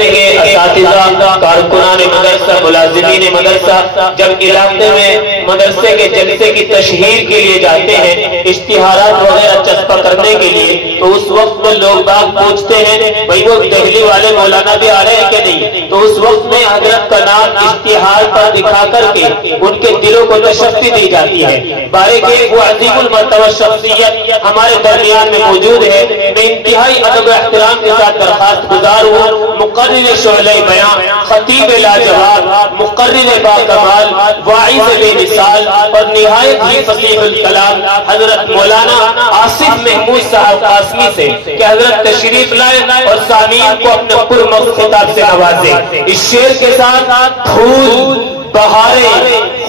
مدرسے کے اساتذہ، کارکنان مدرسہ، ملازمین مدرسہ جب علاقے میں مدرسے کے جلسے کی تشہیر کے لیے جاتے ہیں، اشتہارات وغیرہ چسپاں کرنے کے لیے، تو اس وقت میں لوگ باغ پوچھتے ہیں بھئی وہ دہلی والے مولانا بھی آ رہے ہیں کہ نہیں؟ تو اس وقت میں حضرت کا نام اشتہار پر دکھا کر کے ان کے دلوں کو تشفی دی جاتی ہے۔ بارے وہ عظیم المرتبہ شخصیت ہمارے درمیان میں موجود ہے۔ میں انتہائی ادب و احترام کے ساتھ درخواست گزار ہوں، مقرر شعلہ بیان، خطیب لاجواب، مقرر باکمال، واعظ بے مثال اور نہایت ہی فصیح الکلام حضرت مولانا آصف محمود صاحب قاسمی سے کہ حضرت تشریف لائے اور سامعین کو اپنے پرمخ خطاب سے نوازے۔ اس شعر کے ساتھ پھول، بہاریں،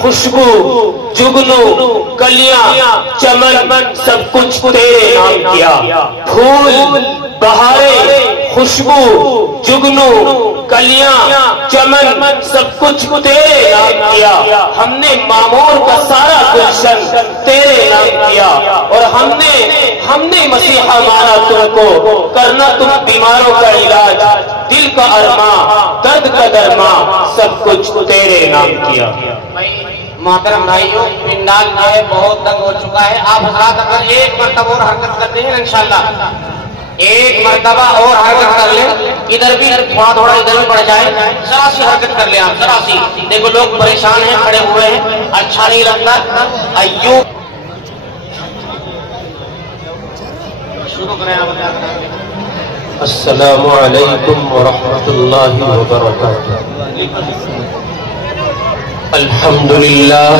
خوشبو، جگنو، کلیاں، چمن سب کچھ تیرے نام کیا۔ پھول، بہاریں، خوشبو، جگنو، کلیاں، چمن سب کچھ تیرے نام کیا۔ ہم نے معمور کا سارا گلشن تیرے نام کیا، اور ہم نے مسیحا مانا تم کو، کرنا تم بیماروں کا علاج، دل کا ارماں، درد کا درماں سب کچھ تیرے نام کیا۔ محترم بھائیوں، پنڈال جو ہے بہت تنگ ہو چکا ہے، آپ حضرات اگر ایک مرتبہ اور حرکت کرتے ہیں انشاءاللہ، ایک مرتبہ اور حرکت کر لیں، ادھر بھی تھوڑا ادھر بھی پڑ جائے، ذرا سی حرکت کر لیں آپ، ذرا سی۔ دیکھو لوگ پریشان ہیں، کھڑے ہوئے ہیں، اچھا نہیں لگتا۔ ایوب شروع کریں آپ۔ السلام علیکم ورحمۃ اللہ وبرکاتہ۔ الحمد للہ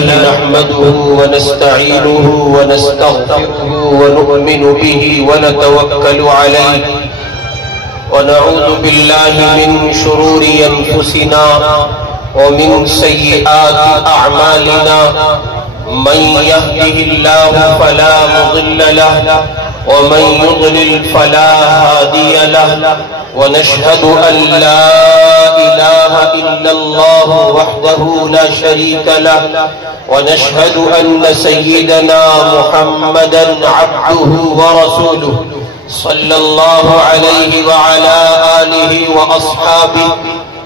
نحمده ونستعینه ونستغفره ونؤمن به ونتوکل علیہ ونعوذ باللہ من شرور انفسنا ومن سیئات اعمالنا، من يهده الله فلا مضل له ومن يضلل فلا هادي له، ونشهد أن لا إله إلا الله وحده لا شريك له، ونشهد أن سيدنا محمدا عبده ورسوله صلى الله عليه وعلى آله وأصحابه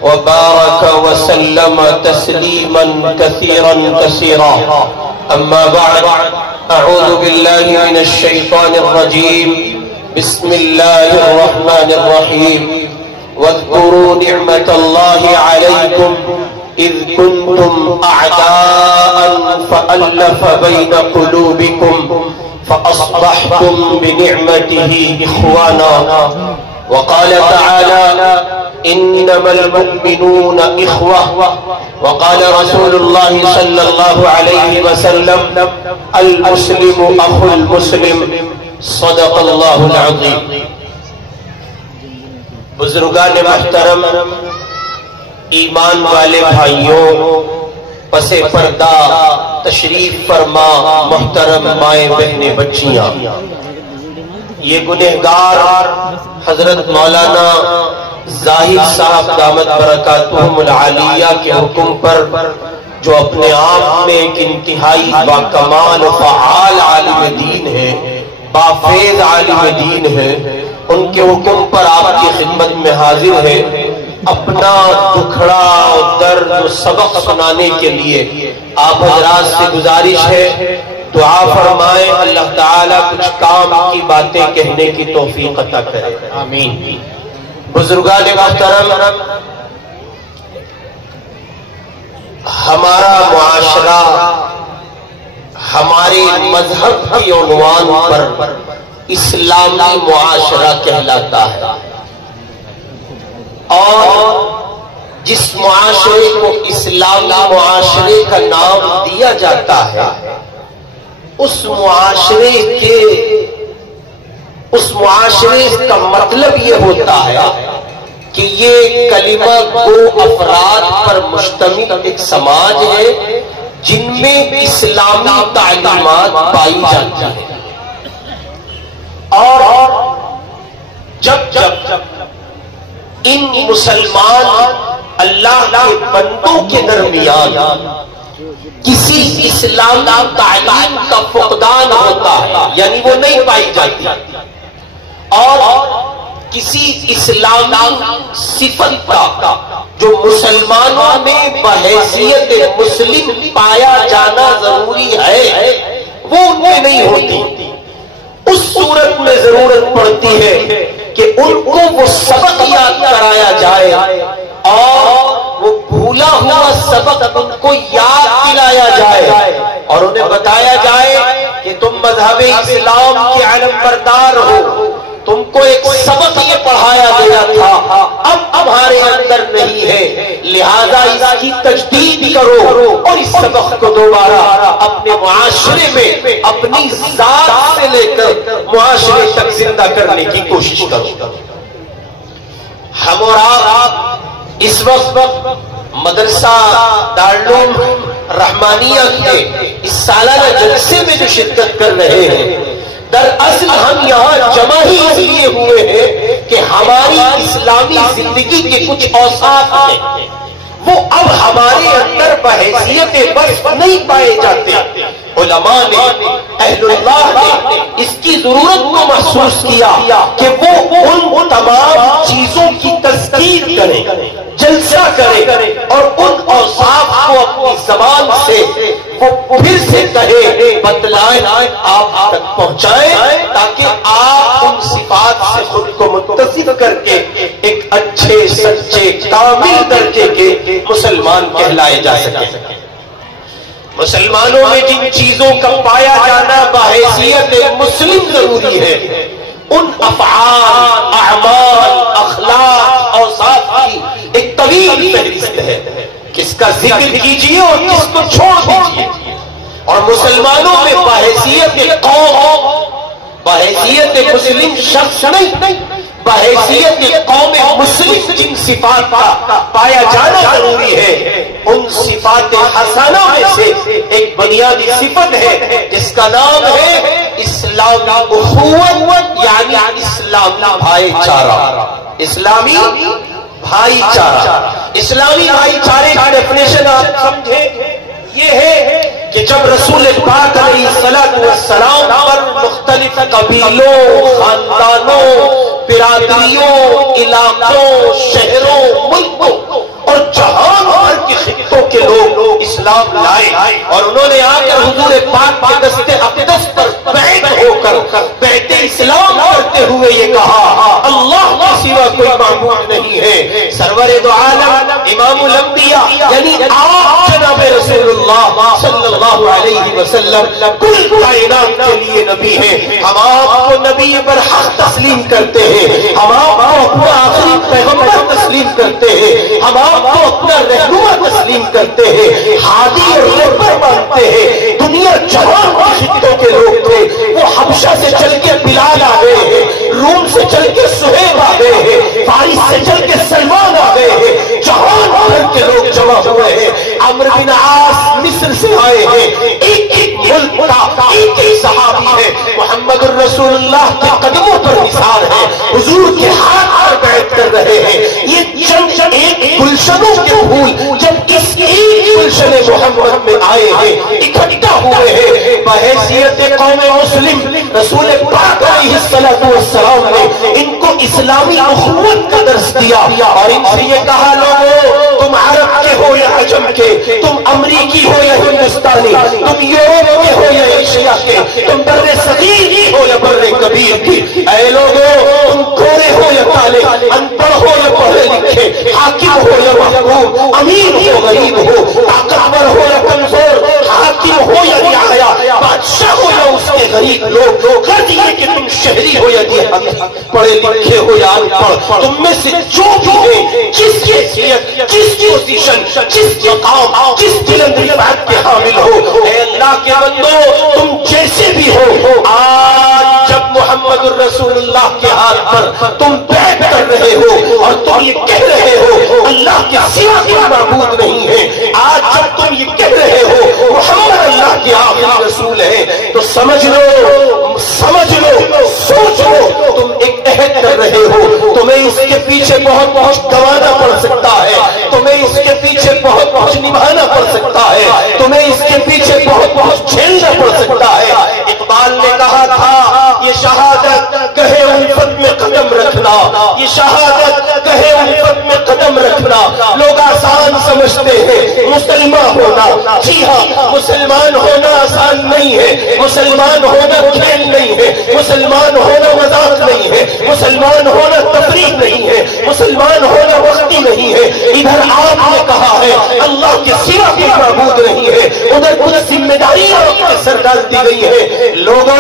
وبارك وسلم تسليما كثيرا كثيرا. أما بعد، أعوذ بالله من الشيطان الرجيم، بسم الله الرحمن الرحيم. واذكروا نعمة الله عليكم إذ كنتم أعداء فألف بين قلوبكم فأصبحتم بنعمته إخوانا. وقال تعالى: إنما المؤمنون إخوة. وقال رسول الله صلى الله عليه وسلم: المسلم أخو المسلم. صدق اللہ العظیم. بزرگان محترم، ایمان والے بھائیوں، پس پردہ تشریف فرما محترم مائیں بہنیں بچیاں، یہ گنہگار حضرت مولانا زاہد صاحب دامت برکاتہم العالیہ کے حکم پر، جو اپنے آپ میں ایک انتہائی باکمال و فعال عالم دین ہے، بافیض عالم دین ہے، ان کے حکم پر آپ کی خدمت میں حاضر ہے، اپنا دکھڑا اور درد و سبق سنانے کے لیے آپ حضرات سے گزارش ہے دعا فرمائیں، اللہ تعالیٰ کچھ کام کی باتیں کہنے کی توفیق عطا کرے، آمین. بزرگان محترم، ہمارا معاشرہ ہمارے مذہب کی عنوان پر اسلامی معاشرہ کہلاتا ہے، اور جس معاشرے کو اسلامی معاشرے کا نام دیا جاتا ہے، اس معاشرے کا مطلب یہ ہوتا ہے کہ یہ کلمہ دو افراد پر مشتمل ایک سماج ہے جن میں اسلامی تعلیمات پائی جاتی ہیں، اور جب ان مسلمان اللہ کے بندوں کے درمیان کسی اسلامی تعلیم کا فقدان ہوتا ہے، یعنی وہ نہیں پائی جاتی، اور کسی اسلامی صفت کا جو مسلمانوں میں بحیثیت مسلم پایا جانا ضروری ہے وہ ان میں نہیں ہوتی، اس صورت میں ضرورت پڑتی ہے کہ ان کو وہ سبق یاد کرایا جائے اور وہ بھولا ہوا سبق ان کو یاد دلایا جائے اور انہیں بتایا جائے کہ تم مذہب اسلام کے علم بردار ہو، تم کو ایک سبق یہ پڑھایا گیا تھا اب تمہارے اندر نہیں ہے، لہذا اس کی تجدید کرو اور اس سبق کو دوبارہ اپنے معاشرے میں اپنی ذات سے لے کر معاشرے تک زندہ کرنے کی کوشش کرو۔ ہم اور آپ اس وقت مدرسہ دارالعلوم رحمانیہ کے اس سالانہ جلسے میں جو شرکت کر رہے ہیں، دراصل ہم یہاں جمع ہی اس لیے ہوئے ہیں کہ ہماری اسلامی زندگی کے کچھ اوصاف ہیں وہ اب ہمارے اندر بحیثیت بس نہیں پائے جاتے۔ علماء نے، اہل اللہ نے اس کی ضرورت کو محسوس کیا کہ وہ ان تمام چیزوں کی تذکیر کرے، جلسہ کرے اور ان اوصاف کو اپنی زبان سے وہ پھر سے کہے، بتلائیں، آپ تک پہنچائیں تاکہ آپ ان صفات سے خود کو متصف کر کے ایک اچھے سچے کامل درجے کے مسلمان کہلائے جا سکیں۔ مسلمانوں میں جن چیزوں کا پایا جانا بحیثیت مسلم ضروری ہے، ان افعال، اعمال، اخلاق، اوصاف کی ایک طویل فہرست ہے، کس کا ذکر کیجئے اور کس کو چھوڑ دیجئے۔ اور مسلمانوں میں بحیثیت قوم، بحیثیت مسلم شخص نہیں، بحیثیت قوم مسلم جن صفات کا پایا جانا ضروری ہے ان صفات حسنہ میں سے ایک بنیادی صفت ہے جس کا نام ہے اسلامی اخوت، یعنی اسلامی بھائی چارہ، اسلامی بھائی چارہ۔ اسلامی بھائی چارے کا ڈیفینیشن آپ سمجھیں، یہ ہے کہ جب رسول پاک علیہ السلام پر مختلف قبیلوں، خاندانوں، برادریوں، علاقوں، شہروں، ملکوں اور جہان بھر کے خطوں کے لوگ اسلام لائے اور انہوں نے آ کر حضور پاک کے دست اقدس پر بیعت ہو کر بیعت اسلام کرتے ہوئے یہ کہا، اللہ کے سوا کوئی معبود نہیں ہے۔ سرور دو عالم امام الانبیاء یعنی آپ جناب رسول اللہ صلی اللہ علیہ وسلم کل کائنات کے لیے نبی ہیں، ہم آپ کو نبی برحق تسلیم کرتے ہیں، ہم آپ کو اپنا آخری پیغمبر تسلیم کرتے ہیں، ہم آپ کو اپنا رہنما تسلیم کرتے ہیں، ہادی اور رہبر مانتے ہیں۔ دنیا جہان کے خطوں کے لوگ تھے، وہ حبشہ سے چل کے بلال آ گئے ہیں، روم سے چل کے سہیب آ گئے ہیں، فارس سے چل کے سلمان آ گئے ہیں، جہان بھر کے لوگ جمع ہوئے ہیں۔ عمرو بن عاص مصر سے آئے ہیں، ایک ملک کا ایک صحابی ہے، محمد الرسول اللہ کے قدموں پر نثار ہے، حضور کے ہاتھ پر بیعت کر رہے ہیں۔ یہ چند ایک گلشنوں کے پھول جب اس ایک گلشن محمد میں آئے ہیں، اکٹھا ہوئے ہیں، بحیثیت قوم مسلم رسول پاک علیہ السلام نے ان کو اسلامی اخوت کا درس دیا اور ان سے یہ کہا، لوگوں تم عرب کے ہو یا عجم کے، تم امریکی ہو یا ہندوستانی، تم یورپ کے ہو یا ایشیا کے، تم بر صغیر کی ہو یا بر کبیر کی، اے لوگوں تم گورے ہو یا کالے، ان پڑھ ہو یا پڑھے لکھے، حاکم ہو یا محکوم، امیر ہو غریب ہو، طاقتور ہو یا کمزور، حاکم ہو یا رعایا، بادشاہ ہو یا اس کے غریب لوگ، غرض یہ کہ تم شہری ہو یا دیہاتی، پڑھے لکھے ہو یا ان پڑھ، تم میں سے جو بھی ہے، جس کی حیثیت، جس کی پوزیشن، جس کی مقام، جس بلند رفعت کے حامل ہو، اے اللہ کے بندو تم جیسے بھی ہو، آج جب محمد الرسول اللہ کے ہاتھ پر تم بیعت کر رہے ہو اور تم یہ کہہ رہے ہو اللہ کے سوا کوئی معبود نہیں ہے، آج جب تم یہ کہہ رہے ہو محمد اللہ کے آخری رسول ہے، تو سمجھ لو، سوچ لو، تم ایک عہد کر رہے ہو، تمہیں اس کے پیچھے بہت گوانا پڑ سکتا ہے، تمہیں اس کے پیچھے بہت نبھانا پڑ سکتا ہے، تمہیں اس کے پیچھے بہت جھیلنا پڑ سکتا ہے۔ اقبال نے کہا تھا، یہ شہادت کہے الفت میں قدم رکھنا، یہ شہادت کہے الفت میں قدم رکھنا لوگ آسان سمجھتے ہیں مسلمان ہونا. جی ہاں، مسلمان ہونا آسان نہیں ہے. مسلمان ہونا کھیل نہیں ہے. مسلمان ہونا مذاق نہیں ہے. مسلمان ہونا تفریح نہیں ہے. مسلمان ہونا وقتی نہیں ہے. ادھر آپ نے کہا ہے اللہ کے سوا کوئی معبود نہیں ہے، ادھر کچھ ذمہ داریاں آپ کے سر ڈال دی گئی ہے. لوگوں،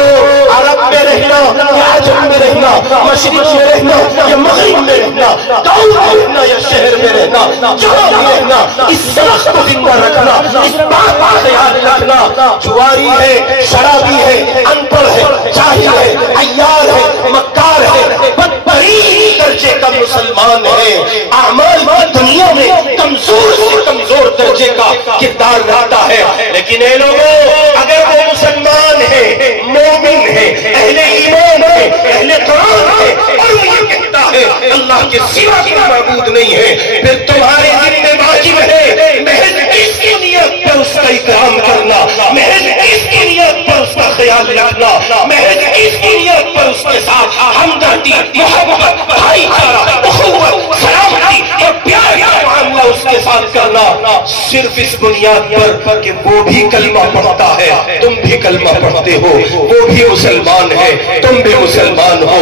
عرب میں رہنا یا عجم میں رہنا، مشرق میں رہنا یا مغرب میں رہنا، گاؤں میں رہنا یا شہر میں رہنا، جہاں بھی رہنا، اس سرخ کو زندہ رکھنا، اس بات کا خیال رکھنا. جواری ہے، شرابی ہے، ان پڑھ ہے، جاہل ہے، عیار ہے، مکار ہے، بدترین درجے کا مسلمان ہے. اعمال کی دنیا میں کمزور سے کمزور درجے کا کردار رہتا ہے. لیکن اے لوگوں، اگر وہ مسلمان ہے، مومن ہے، اہل ایمان ہے، اہل قرآن ہے، اور وہ کہتا ہے اللہ کے سوا کوئی معبود نہیں ہے، پھر تمہارے ذمہ واجب ہے محض اس کی نیت پر اس کا اکرام کرنا، محض اس کی نیت پر اس کا خیال رکھنا، محض اس کی نیت پر اس کے ساتھ ہمدردی، محبت، بھائی چارہ، اخوت، سلامتی اور پیار کا معاملہ اس کے ساتھ کرنا، صرف اس بنیاد پر کہ وہ بھی کلمہ پڑھتا ہے، تم بھی کلمہ پڑھتے ہو، وہ بھی مسلمان ہے، تم بھی مسلمان ہو.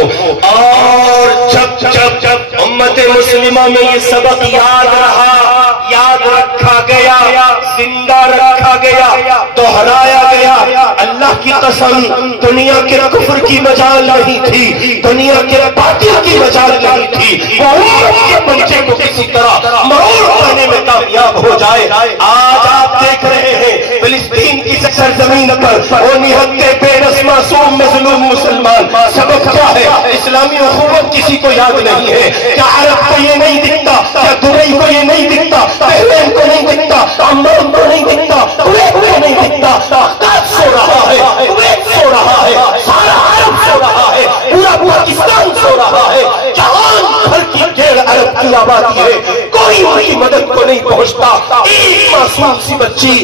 اور جب امت مسلمہ میں یہ سبق یاد رہا، یاد رکھا گیا، زندہ رکھا گیا، دہرایا گیا. اللہ کی قسم، دنیا کے کفر کی مجال نہیں تھی، دنیا کے باطل کی مجال نہیں تھی. وہ امت کے بچے کو کسی طرح مروڑ کرنے میں کامیاب ہو جائے. آج آپ دیکھ رہے ہیں فلسطین کی سرزمین پر وہ نہتے بے رس معصوم مظلوم مسلمان. سبق کیا ہے؟ اسلامی حکومت کسی کو یاد نہیں ہے. کیا عرب کو یہ نہیں دکھتا؟ کیا دبئی کو یہ نہیں دکھتا؟ بحرین کو نہیں دکھتا؟ عمان کو نہیں دکھتا؟ کویت کو نہیں دکھتا؟ بغداد سو رہا ہے، کویت سو رہا ہے، سارا عرب سو رہا ہے، پورا پاکستان سو رہا ہے. جہان بھر کی 1.5 ارب کی آبادی ہے، کوئی ان کی مدد کو نہیں پہنچتا. ایک معصوم سی بچی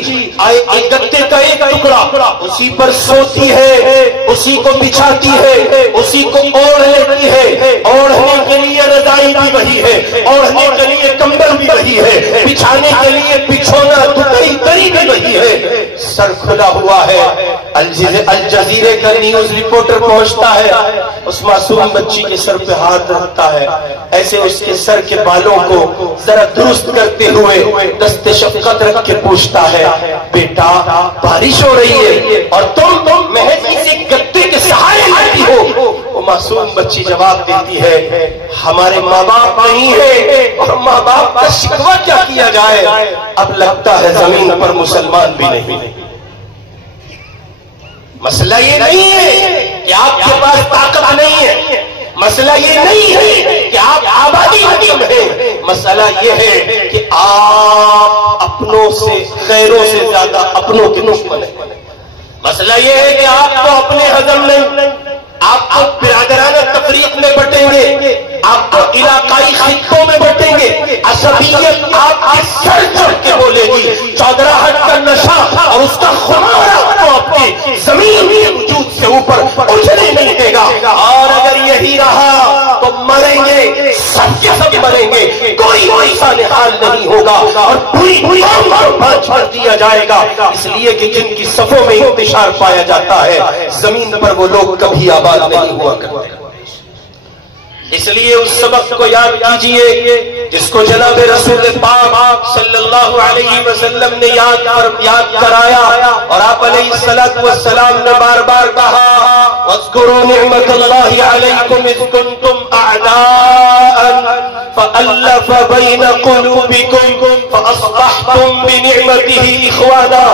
گتے کا ایک ٹکڑا اسی پر سوتی ہے، اسی کو بچھاتی ہے، اسی کو اوڑھ لیتی ہے. اوڑھنے کے لیے رضائی بھی وہی ہے، اوڑھنے کے لیے کمبل بھی وہی ہے، بچھانے کے لیے بچھونا دری بھی وہی ہے. سر کھلا ہوا ہے. الجزیرے کا نیوز رپورٹر پہنچتا ہے، اس معصوم بچی کے سر پہ ہاتھ رکھتا ہے، ایسے اس کے سر کے بالوں کو ذرا درست کرتے ہوئے دست شفقت رکھ کے پوچھتا ہے، بیٹا بارش ہو رہی ہے اور تم محض کسی گتے کے سہارے لیتی ہو. وہ معصوم بچی جواب دیتی ہے، ہمارے ماں باپ نہیں ہے اور ماں باپ کا شکوہ کیا کیا جائے، اب لگتا ہے زمین پر مسلمان بھی نہیں. مسئلہ یہ نہیں ہے کہ آپ کے پاس طاقت نہیں ہے، مسئلہ یہ نہیں ہے کہ آپ آبادی حکم ہے، مسئلہ یہ ہے کہ آپ اپنوں سے غیروں سے زیادہ اپنوں کے دشمن ہیں. مسئلہ یہ ہے کہ آپ کو اپنے ہضم نہیں، آپ کو برادرانہ تفریق میں بٹیں گے، آپ کو علاقائی خطوں میں بٹیں گے. عصبیت آپ کے سر چڑھ کے بولے گی، چودراہٹ کا نشہ اور اس کا خمار آپ کو اپنی زمین کے وجود سے اوپر اٹھنے نہیں دے گا. اور اگر یہی رہا تو مریں گے، سب کے سب مریں گے، کوئی ایسا حال نہیں ہوگا اور پوری قوم کو بھانچ کر دیا جائے گا. اس لیے کہ جن کی صفوں میں انتشار پایا جاتا ہے، زمین پر وہ لوگ کبھی آباد نہیں ہوا کرتے. اس لیے اس سبق کو یاد کیجئے جس کو جناب رسول پاک صلی اللہ علیہ وسلم نے یاد کرایا، اور آپ علیہ الصلوۃ والسلام نے بار بار کہا، واذکروا نعمت اللہ علیکم اذ کنتم اعداء فألف بین قلوبکم فاصبحتم بنعمتہ اخوانا.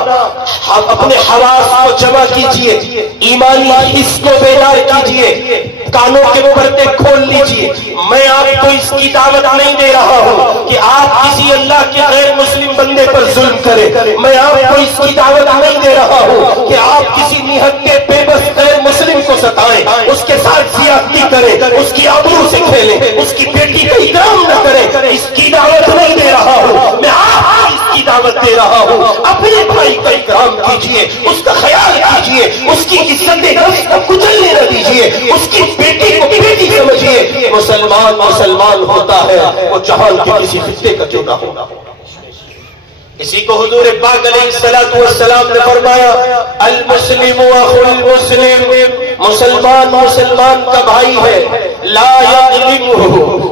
اپنے حواس کو جمع کیجئے، ایمانی حس کو بیدار کیجئے، کانوں کے پردے کھول لیجئے. میں آپ کو اس کی دعوت نہیں دے رہا ہوں کہ آپ کسی اللہ کے غیر مسلم بندے پر ظلم کریں. میں آپ کو اس کی دعوت نہیں دے رہا ہوں کہ آپ کسی نہتے بے بس غیر مسلم کو ستائیں، اس کے ساتھ زیادتی کریں، اس کی آبرو سے کھیلیں، اس کی بیٹی کا اکرام نہ کریں. اس کی دعوت نہیں دے رہا ہوں، میں آپ کو اس کی دعوت دے رہا ہوں. اپنے بھائی کا اکرام کیجئے، اس کا خیال کیجئے، اس کی عزت نفس کو کچلنے نہ دیجئے، اس کی بیٹی کو بیٹی سمجھیے. مسلمان مسلمان ہوتا ہے وہ جہان کے کسی خطے کا کیوں نہ ہو. اسی کو حضور پاک علیہ الصلوۃ والسلام نے فرمایا المسلم اخو المسلم، مسلمان مسلمان کا بھائی ہے، لا یظلمہ،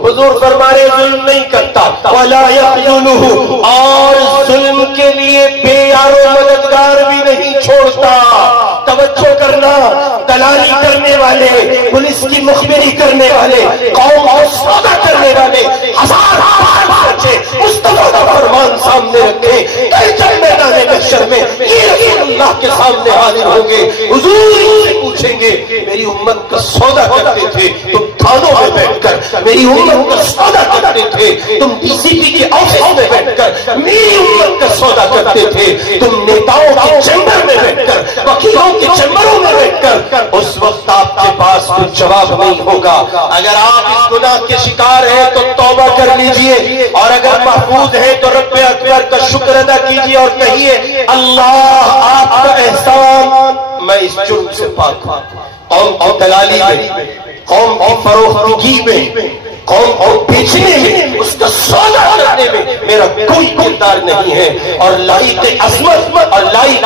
حضور فرما رہے ظلم نہیں کرتا، ولا یخذلہ، اور ظلم کے لیے بے یار و مددگار بھی نہیں چھوڑتا. توجہ کرنا، دلالی کرنے والے، پولیس کی مخبری کرنے والے، قوم کو سودا کرنے والے ہزار بچے مصطفیٰ کا فرمان سامنے رکھے، کل جب میدان محشر میں یہ رسول اللہ کے سامنے حاضر ہوں گے، حضور سے پوچھیں گے میری امت کا سودا کرتے تھے تم تھانوں میں بیٹھ کر، میری امت کا سودا کرتے تھے تم ڈی سی پی کے آفس میں بیٹھ کر، میری امت کا سودا کرتے تھے تم نیتاؤں کے چیمبر میں بیٹھ کر، وکیلوں کے چیمبروں میں بیٹھ کر. اس وقت آپ کے پاس کچھ جواب نہیں ہوگا. اگر آپ اس گناہ کے شکار ہیں تو توبہ کر لیجئے، اور اگر محفوظ ہیں تو رب اکبر کا شکر ادا کیجئے اور کہیے اللہ آپ کا احسان، میں اس جرم سے پاک ہوں. قوم کی دلالی میں، قوم کی فروختگی میں، قوم کو بیچنے میں، اس کا سودا کرنے میں میرا کوئی کردار نہیں ہے. اور لائق عظمت اور لائق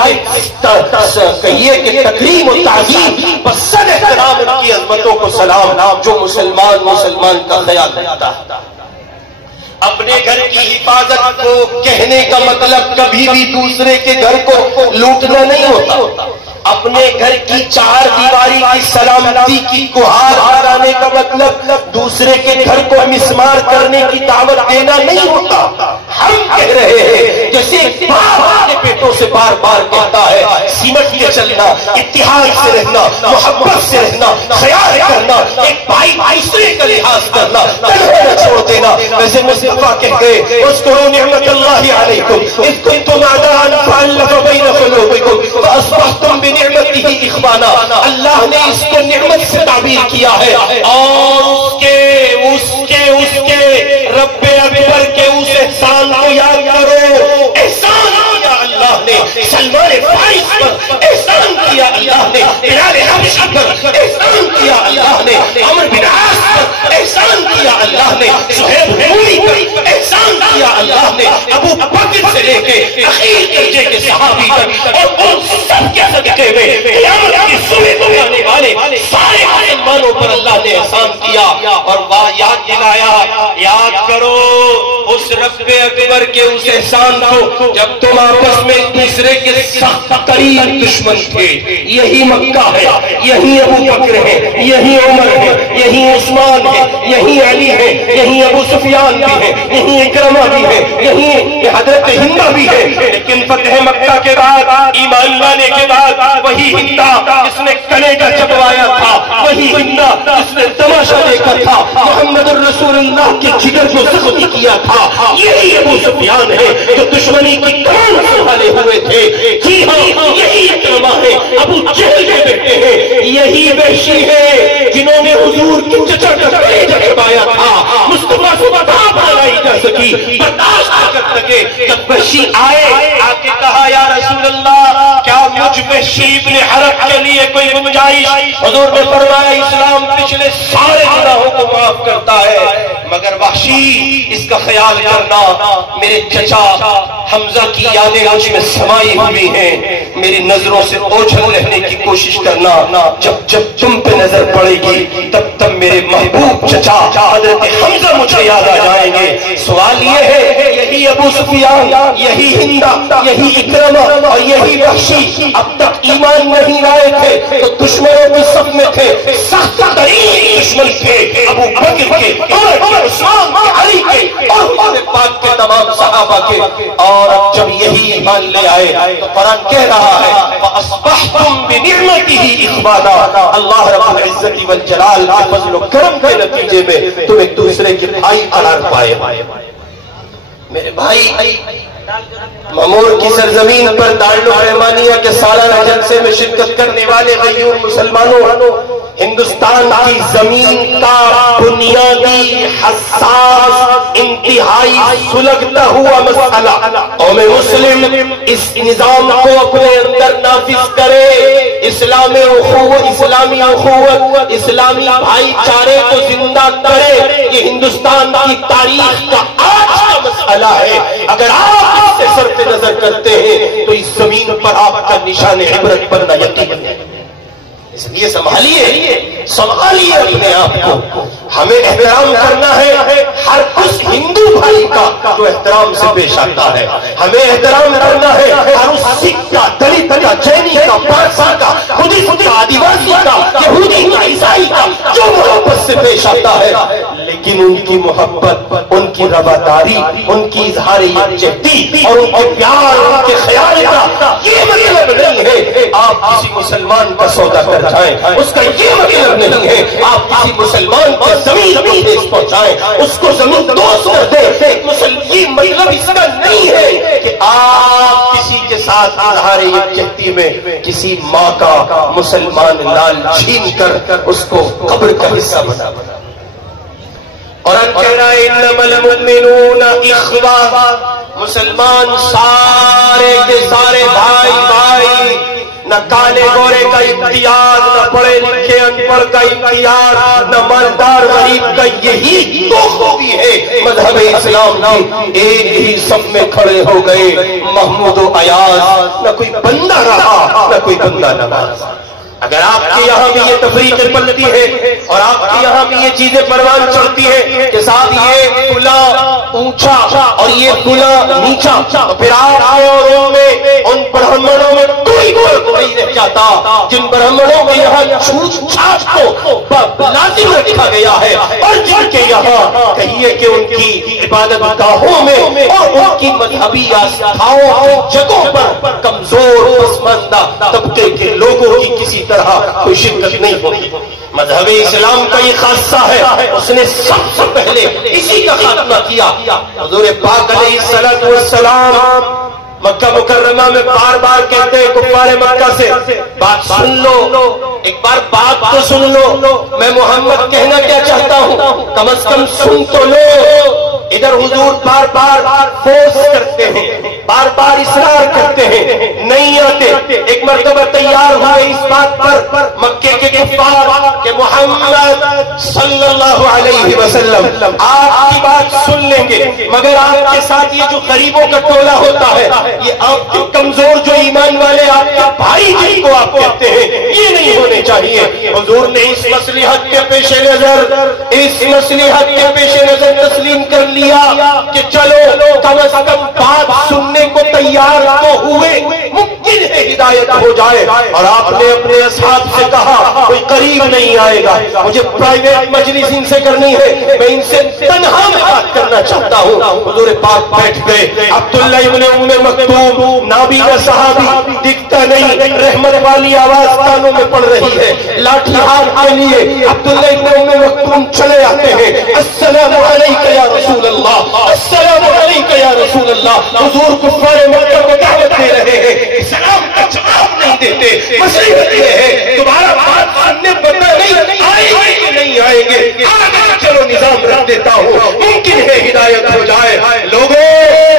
کہیے کہ تکریم و تعظیم بسد احترام ان کی عظمتوں کو سلام جو مسلمان مسلمان کا خیال رکھتا ہے. اپنے گھر کی حفاظت کو کہنے کا مطلب کبھی بھی دوسرے کے گھر کو لوٹنا نہیں ہوتا. اپنے گھر کی چار دیواری کی سلامتی کی گہار لگانے کا مطلب دوسرے کے گھر کو مسمار کرنے کی دعوت دینا نہیں ہوتا. ہم کہہ رہے ہیں جیسے اپنے بیٹوں سے بار بار کہتا ہے سمٹ کے چلنا، اتحاد سے رہنا، محبت سے رہنا، خیال کرنا، ایک بھائی دوسرے کا لحاظ کرنا، نہ چھوڑ دینا. ویسے مصطفیٰ کہتے ہیں اذکروا نعمت اللہ علیکم اذ کنتم اعداء فالف بین قلوبکم فاصبحتم بنعمتہ اخوانا. اللہ نے اس کو نعمت سے تعبیر کیا ہے، اور اس کے رب اکبر کے اس احسان کو یاد کرو. احسان کیا اللہ نے سلمان فارس پر، احسان کیا اللہ نے بلال حبشی پر، احسان کیا اللہ نے عمرو بن عاص پر، احسان کیا اللہ نے صہیب رومی پر، احسان کیا اللہ نے ابو بکر سے لے کے اخیر درجے کے صحابی تک، اور ان سب کے صدقے میں قیامت کی صبح کو آنے والے سارے مسلمانوں پر اللہ نے احسان کیا. اور یاد دلایا، یاد کرو اس رب اکبر کے اس احسان کو جب تم آپس میں ایک دوسرے کے سخت ترین دشمن تھے. یہی مکہ ہے، یہی ابو بکر ہے، یہی عمر ہے، یہی عثمان ہے، یہی علی ہے، یہی ابو سفیان بھی ہے، یہی اکرمہ بھی ہے، یہی حضرت ہندہ بھی ہے. لیکن فتح مکہ کے بعد، ایمان لانے کے بعد، وہی ہندہ جس نے کلیجہ چبوایا تھا، وہی ہندہ جس نے تماشا دیکھا تھا، محمد الرسول اللہ کے جگر کو زخمی کیا تھا، یہی ابو سفیان ہے جو دشمنی کی کمان سنبھالے ہوئے تھے. جی ہاں، یہی اکرمہ ہے، ابو جہل کے بیٹے ہیں، یہی وحشی ہے جنہوں نے حضور کی چچا کا کلیجہ چبایا تھا. مصطفیٰ سے بات بنائی جا سکی، برداشت نہ کر سکے. جب وحشی آئے، آ کے کہا یا رسول اللہ کیا مجھ وحشی ابن حرب کے لیے کوئی گنجائش؟ حضور نے فرمایا اسلام پچھلے سارے گناہوں کو معاف کرتا ہے، مگر وحشی اس کا خیال کرنا، میرے چچا حمزہ کی یادیں مجھ میں سمائی ہوئی ہیں، میری نظروں سے اوجھل رہنے کی کوشش کرنا. جب تم پہ نظر پڑے گی تب میرے محبوب چچا حضرت حمزہ مجھے یاد آ جائیں گے. سوال یہ ہے، یہی ابو سفیان، یہی ہندہ، یہی اکرمہ اور یہی وحشی اب تک ایمان نہیں لائے تھے تو دشمنوں کے صف میں تھے، سخت ترین دشمن تھے ابو بکر کے، عمر کے، عثمان کے، علی کے اور حضور پاک کے تمام صحابہ کے. اور اب جب یہی ایمان لے آئے تو قرآن کہہ رہا ہے فَأَصْبَحْتُمْ بِنِعْمَتِهِ إِخْوَانًا. اللہ رب العزت والجلال کے فضل و کرم کے نتیجے میں تم ایک دوسرے کے بھائی قرار پائے. میرے بھائی، معمور کی سرزمین پر دارالعلمانیہ کے سالانہ جلسے میں شرکت کرنے والے غیور مسلمانوں، ہندوستان کی زمین کا بنیادی حساس انتہائی سلگتا ہوا مسئلہ، قوم مسلم اس نظام کو اپنے اندر نافذ کرے، اسلامی اخوت، اسلامی بھائی چارے کو زندہ کرے، یہ ہندوستان کی تاریخ کا آج کا مسئلہ ہے۔ اگر آپ اس سے صرف نظر کرتے ہیں تو اس زمین پر آپ کا نشان عبرت بننا یقیناً ہے۔ اس لیے سنبھالیے اپنے آپ کو۔ ہمیں احترام کرنا ہے ہر اس ہندو بھائی کا جو احترام سے پیش آتا ہے، ہمیں احترام کرنا ہے ہر اس سکھ کا، دلت کا، جینی کا، پارسی کا، بدھسٹ کا، آدیواسی کا، یہودی کا، عیسائی کا، جو محبت سے پیش آتا ہے، لیکن ان کی محبت، ان کی رواداری، ان کی اظہار یکجہتی اور ان کے پیار، ان کے خیال کا یہ مطلب نہیں ہے آپ کسی مسلمان کا سودا کر جائیں، اس کا یہ مطلب نہیں ہے آپ کسی مسلمان کو زمین کو ٹھیس پہنچائیں، اس کو زمین دوست کر دیں۔ یہ مطلب اس کا نہیں ہے کہ آپ کسی کے ساتھ اظہار یکجہتی میں کسی ماں کا مسلمان لال چھین کر اس کو قبر کا حصہ بنا۔ قرآن کہہ رہا ہے انما المؤمنون اخوہ، مسلمان سارے کے سارے بھائی بھائی، نہ کالے گورے کا امتیاز، نہ پڑھے لکھے ان پڑھ کا امتیاز، نہ مالدار غریب کا، یہی تو خوبی ہے مذہب اسلام کی۔ ایک ہی سب میں کھڑے ہو گئے محمود و ایاز، نہ کوئی بندہ رہا نہ کوئی بندہ نہ رہا۔ اگر آپ کے یہاں بھی یہ تفریقیں پلتی ہے اور آپ کے یہاں بھی یہ چیزیں پروان چڑھتی ہے کہ صاحب یہ پلا اونچا اور یہ پلا نیچا، تو پھر آپ میں ان برہمنوں میں کوئی فرق نہیں رہ جاتا جن برہمنوں کے یہاں چھوٹ چھاٹ کو لازم رکھا گیا ہے، اور جن کے یہاں کہیے کہ ان کی عبادت گاہوں میں اور ان کی مذہبی آستھاؤں کی جگہوں پر کمزور پسماندہ طبقے کے لوگوں کی کسی طرح کوئی شرکت نہیں ہوتی۔ مذہب اسلام کا یہ خاصہ ہے، اس نے سب سے پہلے اسی کا خاتمہ کیا۔ حضور پاک علیہ السلام مکہ مکرمہ میں بار بار کہتے ہیں کفار مکہ سے، بات سن لو، ایک بار بات تو سن لو، میں محمد کہنا کیا چاہتا ہوں، کم از کم سن تو لو۔ ادھر حضور بار بار فورس کرتے ہیں، بار بار اصرار کرتے ہیں، نہیں آتے۔ ایک مرتبہ تیار ہوئے اس بات پر مکے کے کفار کہ محمد صلی اللہ علیہ وسلم آپ کی بات سن لیں گے، مگر آپ کے ساتھ یہ جو غریبوں کا ٹولہ ہوتا ہے، یہ آپ کے کمزور جو ایمان والے آپ کے بھائی جن کو آپ کہتے ہیں، یہ نہیں ہونے چاہیے۔ حضور نے اس مصلحت کے پیش نظر تسلیم کر لیا کہ چلو کم از کم بات سننے کو تیار تو ہوئے، ممکن ہے ہدایت ہو جائے۔ اور آپ نے اپنے اصحاب سے کہا کوئی قریب نہیں آئے گا، مجھے پرائیویٹ مجلس ان سے کرنی ہے، میں ان سے تنہا میں بات کرنا چاہتا ہوں۔ حضور پاک بیٹھ گئے۔ عبداللہ ابن ام مکتوم نابینا صحابی، دکھتا نہیں، رحمت والی آواز کانوں میں پڑ رہی ہے، لاٹھی ہاتھ کے لیے عبداللہ ابن ام مکتوم چلے آتے ہیں۔ السلام علیکہ یا رسول اللہ، السلام علیکہ یا رسول اللہ۔ حضور کفار مکہ کو دعوت دے رہے ہیں، سلام کا جواب نہیں دیتے۔ مصیبت یہ ہے تمہارا بات سننے پتہ نہیں آئیں گے کہ نہیں آئیں گے، چلو نظام رکھ دیتا ہوں، ممکن ہے ہدایت ہو جائے۔ لوگوں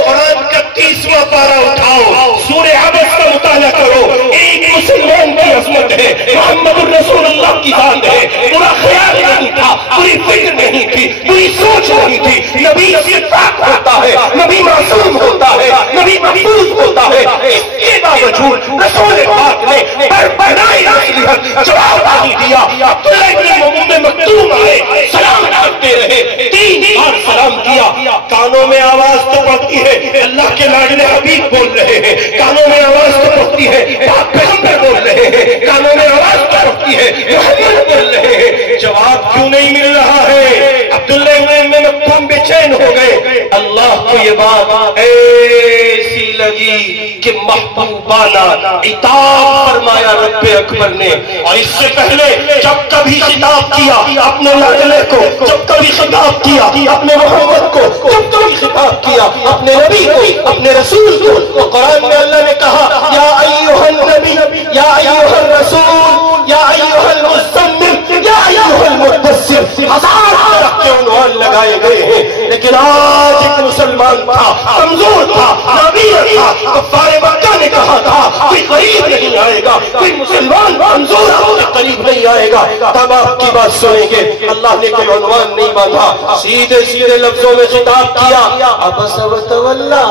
قرآن کا 30واں پارہ اٹھاؤ، سورہ عبس کا مطالعہ کرو، ایک مسلمان کی عظمت ہے، محمد الرسول اللہ کی ذات ہے، پورا خیال نہیں تھا، پوری فکر نہیں تھی، پوری سوچ نہیں تھی۔ نبی سے پاک ہوتا ہے، نبی معصوم ہوتا ہے، نبی محفوظ ہوتا ہے، اس کے باوجود رسول پاک نے بڑبڑائی نصیحت جواب نہیں دیا۔ عبداللہ ابن ام مکتوم آئے، سلام کرتے رہے، 3 بار سلام کیا۔ کانوں میں آواز تو پڑتی ہے اللہ کے لاڈلے حبیب بول رہے ہیں، کانوں میں آواز تو پڑتی ہے پاک پیغمبر بول رہے ہیں، کانوں میں آواز تو پڑتی ہے محمد بول رہے ہیں، جواب کیوں نہیں مل رہا ہے؟ عبداللہ ابن ام مکتوم بے چین ہو گئے۔ اللہ کو یہ بات ایسی لگی کہ محبوبانہ عتاب فرمایا رب اکبر نے۔ اور اس سے پہلے جب کبھی خطاب کیا اپنے لاڈلے کو، جب کبھی خطاب کیا اپنے محمد کو، جب کبھی خطاب کیا اپنے نبی کو، اپنے رسول کو، تو قرآن میں اللہ نے کہا یا ایھا النبی، یا ایھا الرسول، یا ایھا المزمل، یا ایھا المدثر، 1000 طرح کے عنوان لگائے گئے ہیں۔ لیکن آج ایک مسلمان تھا، کمزور تھا، نابینا تھا، کفار مکہ نے کہا کہا تھا کوئی قریب نہیں آئے گا، کوئی مسلمان منظور کے قریب نہیں آئے گا. تب آپ کی بات سنیں گے. اللہ نے کوئی عنوان نہیں باندھا، سیدھے سیدھے لفظوں میں خطاب کیا. عبس وتولی،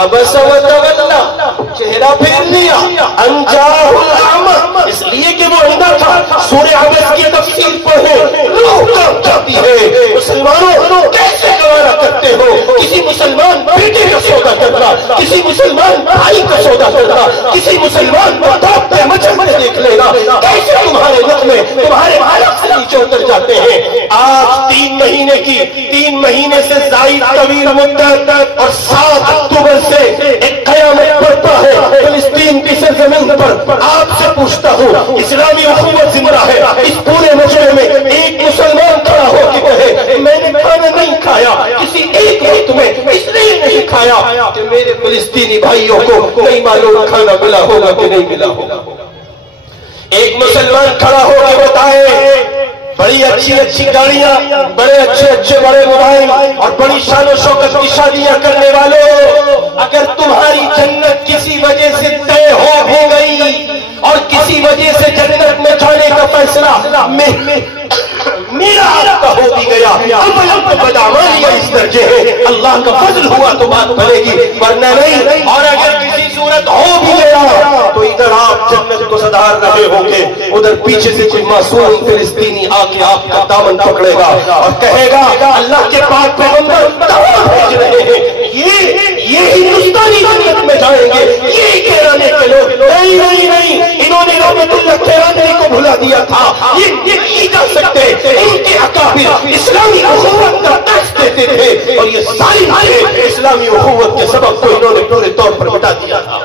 عبس وتولی، چہرہ پھیر لیا. ان جاءہ الاعمى، اس لیے کہ وہ اندھا تھا. سورہ عبس کی تفسیر پڑھیں، روح کانپ جاتی ہے. مسلمانوں کیسے گوارا کرتے ہو کسی مسلمان بیٹے کا سودا کرنا، کسی مسلمان بھائی کا سودا کرنا، کسی مسلمان کو دھوپ پہ مچھر میں دیکھ لینا؟ کیسے تمہارے نقمے تمہارے حالات سے نیچے اتر جاتے ہیں؟ آج 3 مہینے سے زائد طویل مدت اور 7 اکتوبر سے ایک قیامت پڑتا ہے فلسطین کی سرزمین پر. آپ سے پوچھتا ہوں، اسلامی حکومت زندہ ہے، اس پورے مشورے میں ایک مسلمان کھڑا ہو کے کہے میں نے کھانا نہیں کھایا کسی ایک وقت میں اس لیے نہیں کھایا کہ میرے فلسطینی بھائیوں کو نہیں معلوم کھانا ملا ہوگا کہ نہیں ملا ہوگا. ایک مسلمان کھڑا ہو کے بتائے بڑی اچھی گاڑیاں، بڑے اچھے بڑے موبائل اور بڑی شان و شوکت کی شادیاں کرنے والوں، اگر تمہاری جنت کسی وجہ سے طے ہو بھی گئی اور کسی وجہ سے جنت میں جانے کا فیصلہ میرا آپ کا ہو بھی گیا، اب بدعمالیاں اس درجے ہے، اللہ کا فضل ہوا تو بات بنے گی، ورنہ نہیں. اور اگر کسی صورت ہو بھی گیا تو ادھر آپ جنت کو سدھار رہے ہوں گے، ادھر پیچھے سے کوئی معصوم فلسطینی آ کے آپ کا دامن پکڑے گا اور کہے گا اللہ کے پاک پیغمبر دعوت بھیج رہے ہیں، یہ ہندوستانی جنت میں جائیں گے. یہ کہرانے کے لوگ نہیں، انہوں نے رحمت اللہ کہرانے کو بھلا دیا تھا. یہ نہیں جا سکتے. ان کے اکابر اسلامی اخوت کا ٹیکس دیتے تھے اور یہ ساری باتیں اسلامی اخوت کے سبب کو انہوں نے پورے طور پر مٹا دیا تھا.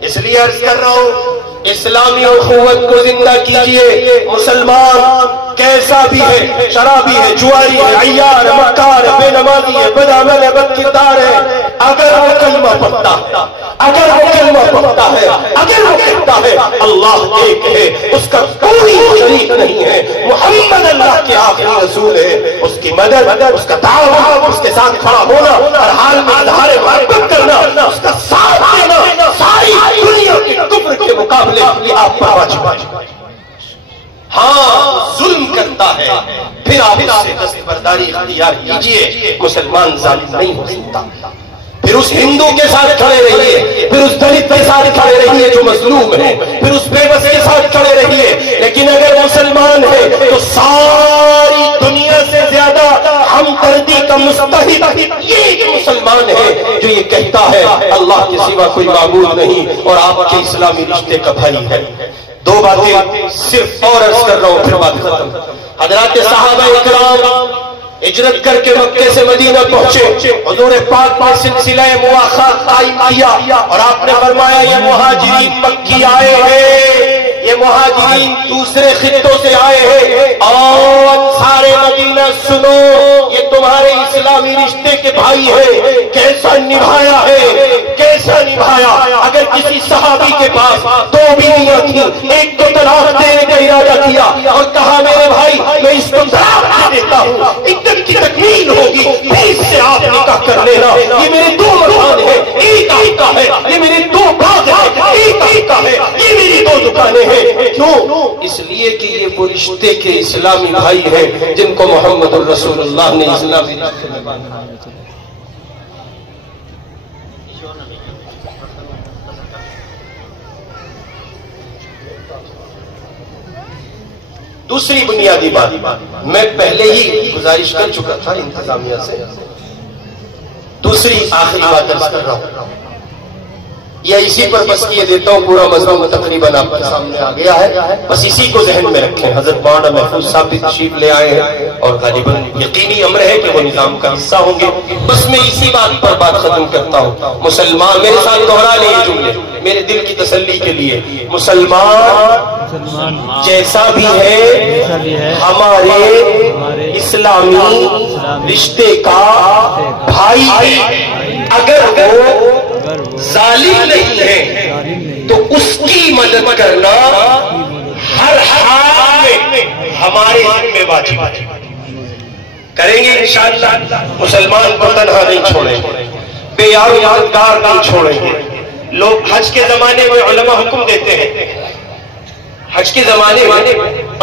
اس لیے عرض کر رہا ہوں اسلامی اخوت کو زندہ کیجئے. مسلمان کیسا بھی ہے، شرابی ہے، جواری ہے، عیار ہے، مکار ہے، بے نمازی ہے، بد عمل ہے، بد کردار ہے، اگر وہ کلمہ پڑھتا ہے، اگر وہ کلمہ پڑھتا ہے، اگر وہ کہتا ہے اللہ ایک ہے، اس کا کوئی شریک نہیں ہے، محمد اللہ کے آخری رسول ہے، اس کی مدد، اس کا تعاون، اس کے ساتھ کھڑا ہونا اور حال میں اظہار محبت کرنا، اس کا ساتھ دینا ساری دنیا کے کفر کے مقابلے آپ پر واجب ہے. ہاں ظلم کرتا ہے پھر آپ اس سے دستبرداری اختیار کیجئے. مسلمان ظالم نہیں ہو سکتا. پھر اس ہندو کے ساتھ کھڑے رہیے، پھر اس دلت کے ساتھ کھڑے رہیے جو مظلوم ہے، پھر اس بے بس کے ساتھ کھڑے رہیے. لیکن اگر مسلمان ہے تو ساری دنیا سے زیادہ ہمدردی کا مستحق یہ ایک مسلمان ہے جو یہ کہتا ہے اللہ کے سوا کوئی معبود نہیں اور آپ کے اسلامی رشتے کا بھائی ہے. 2 باتیں صرف اور عرض کر رہا ہوں پھر بات ختم. حضرات صحابہ اکرام ہجرت کر کے مکے سے مدینہ پہنچے، حضور پاک نے سلسلہ مواخات قائم کیا اور آپ نے فرمایا یہ مہاجرین مکی آئے ہیں، یہ مہاجرین دوسرے خطوں سے آئے ہیں اور انصار مدینہ سنو یہ تمہارے اسلامی رشتے کے بھائی ہیں. کیسا نبھایا ہے، کیسا نبھایا. اگر کسی صحابی کے پاس 2 بیویاں تھیں، ایک کو طلاق دینے کا ارادہ کیا اور کہا میرے بھائی میں اس کو طلاق دے دیتا ہوں، عدت کی تکمیل ہوگی پھر اس سے آپ نکاح کر لینا. یہ میرے 2 مکان ہیں، ایک آپ کا ہے، یہ میرے 2 باغ ہیں، ایک آپ کا ہے، یہ میری 2 دکانیں ہیں. کیوں؟ اس لیے کہ یہ وہ رشتے کے اسلامی بھائی ہیں جن کو محمد الرسول اللہ نے اسلامی رشتے میں باندھا. دوسری بنیادی بات میں پہلے ہی گزارش کر چکا تھا انتظامیہ سے، دوسری آخری بات عرض کر رہا ہوں یا اسی پر بس کیے دیتا ہوں. پورا مضمون تقریباً آپ کے سامنے آ گیا ہے، بس اسی کو ذہن میں رکھیں. حضرت مولانا محفوظ صاحب بھی تشریف لے آئے ہیں اور غالباً یقینی امر ہے کہ وہ نظام کا حصہ ہوں گے. بس میں اسی بات پر بات ختم کرتا ہوں. مسلمان میرے ساتھ دوہرا لیں یہ جملے میرے دل کی تسلی کے لیے. مسلمان جیسا بھی ہے ہمارے اسلامی رشتے کا بھائی ہے. اگر وہ ظالم نہیں ہے تو اس کی مدد کرنا ہر حال میں ہمارے ذمہ واجب ہے. کریں گے انشاءاللہ. مسلمان کو تنہا نہیں چھوڑیں گے، بے یار و مددگار نہیں چھوڑیں گے. لوگ حج کے زمانے میں علماء حکم دیتے ہیں، حج کے زمانے میں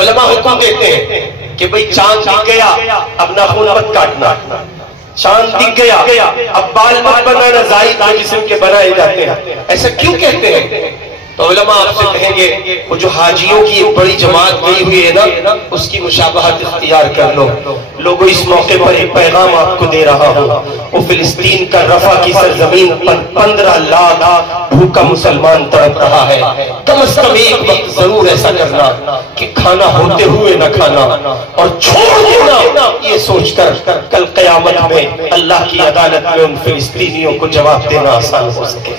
علماء حکم دیتے ہیں کہ بھئی چاند دکھ گیا اب ناخن مت کاٹنا، چاند دکھ گیا اب بال مت بنانا، زائد جو جسم کے بنائے جاتے ہیں. ایسا کیوں کہتے ہیں؟ تو علماء آپ سے کہیں گے وہ جو حاجیوں کی ایک بڑی جماعت گئی ہوئی ہے نا، اس کی مشابہت اختیار کر لو. لوگوں اس موقع پر ایک پیغام آپ کو دے رہا ہوں. وہ فلسطین کا رفح کی سرزمین پر 15 لاکھ بھوکا مسلمان تڑپ رہا ہے. کم از کم ایک وقت ضرور ایسا کرنا کہ کھانا ہوتے ہوئے نہ کھانا اور چھوڑ دینا، یہ سوچ کر کل قیامت میں اللہ کی عدالت میں ان فلسطینیوں کو جواب دینا آسان ہو سکے،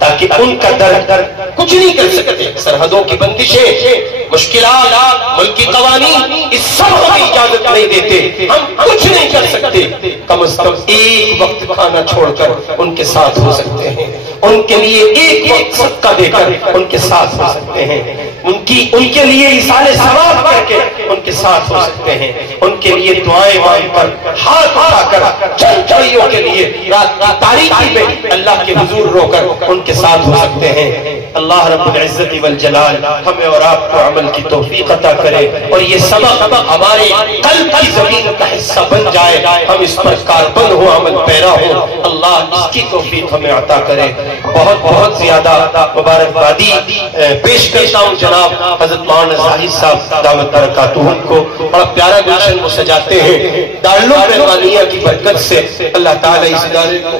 تاکہ ان کا درد کچھ نہیں کر سکتے. سرحدوں کی بندشیں، مشکلات، ملکی قوانین اس سب کو اجازت نہیں دیتے، ہم کچھ نہیں کر سکتے. کم از کم ایک وقت کھانا چھوڑ کر ان کے ساتھ ہو سکتے ہیں، ان کے لیے ایک وقت صدقہ دے کر ان کے ساتھ ہو سکتے ہیں، ان کے لیے ایصال ثواب کر کے ان کے ساتھ ہو سکتے ہیں، ان کے لیے دعائیں مانگ کر ہاتھ اٹھا کر چند گھڑیوں کے لیے رات کی تاریکی میں اللہ کے حضور رو کر ان کے ساتھ ہو سکتے ہیں. اللہ رب العزت والجلال ہمیں اور آپ کو عمل کی توفیق عطا کرے اور یہ سبق ہمارے قلب کی زمین کا حصہ بن جائے، ہم اس پر کاربن ہو، عمل پیرا ہو. اللہ اس کی توفیق ہمیں عطا کرے. بہت بہت زیادہ مبارکبادی پیش کرتا ہوں جناب حضرت مولانا زاہد صاحب دعوت برکاتہم کو. بڑا پیارا گلشن وہ سجاتے ہیں. دارالعلوم بہروانیہ کی برکت سے اللہ تعالیٰ اس ادارے کو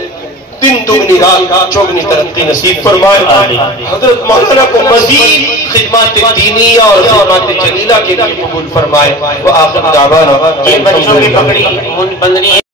دن دگنی رات چوگنی ترقی نصیب فرمائے. حضرت مولانا کو مزید خدمات دینیہ اور خدمات جلیلہ کے لیے قبول فرمائے. وہ آخر دعوانا بچوں کی پکڑی بندنی